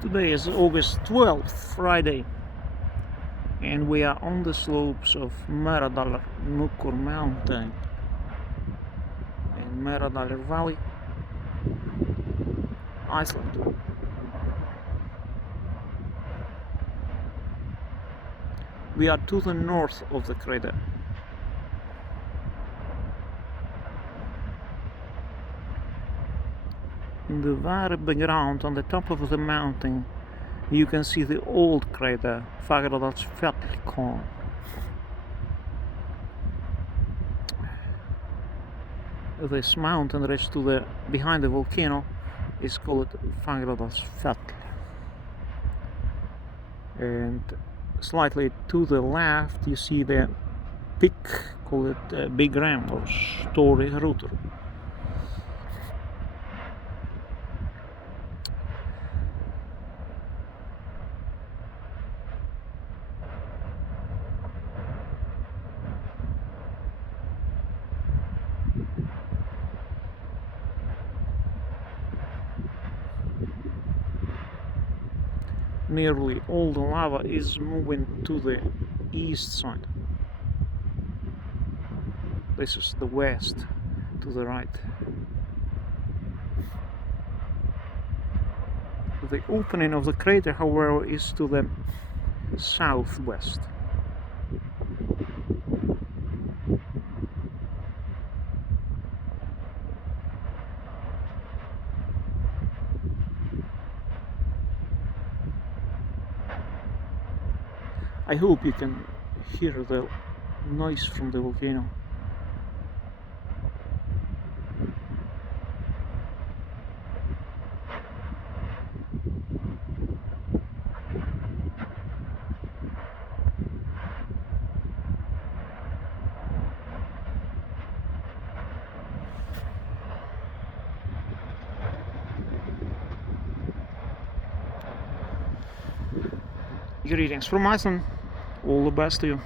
Today is August 12th, Friday, and we are on the slopes of Meradalahnúkur mountain in Meradalir Valley, Iceland. We are to the north of the crater. In the very background, on the top of the mountain, you can see the old crater Fagradalsfjall Mountains. This mountain range to the behind the volcano is called Fagradalsfjall, and slightly to the left you see the peak called Big Ram or Story Router. Nearly all the lava is moving to the east side. This is the west to the right. The opening of the crater, however, is to the southwest. I hope you can hear the noise from the volcano. Greetings from Iceland. All the best to you.